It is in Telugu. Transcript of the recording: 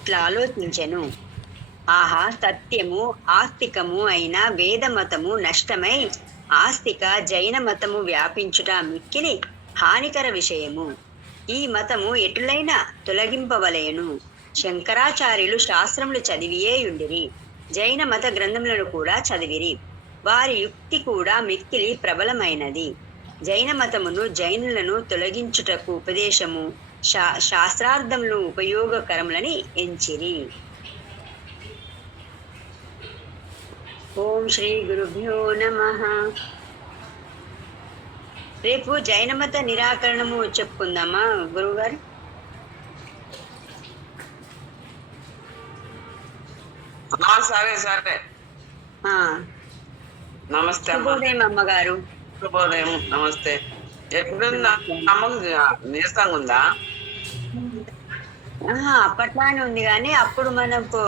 ఇట్లా ఆలోచించెను. ఆహా సత్యము ఆస్తికము అయిన వేదమతము నష్టమై ఆస్తిక జైన మతము వ్యాపించుట మిక్కిలి హానికర విషయము. ఈ మతము ఎటులైనా తొలగింపవలయను శంకరాచార్యులు శాస్త్రములు చదివియే ఉండిరి జైన మత గ్రంథములను కూడా చదివిరి. వారి యుక్తి కూడా మిక్కిలి ప్రబలమైనది. జైన మతమును జైనులను తొలగించుటకు ఉపదేశము శా శాస్త్రార్థములు ఉపయోగకరములని ఎంచిరి. ఓం శ్రీ గురుభ్యో నమ. రేపు జైన మత నిరాకరణము చెప్పుకుందామా గురువుగారు? ఆ, సరే సరే. నమస్తే శుభోదయం అమ్మగారు. శుభోదయం నమస్తే. ఎప్పుడుందా? అమ్మకు నీరసంగా ఉందా? అప్పట్లానే ఉంది కానీ అప్పుడు మనకు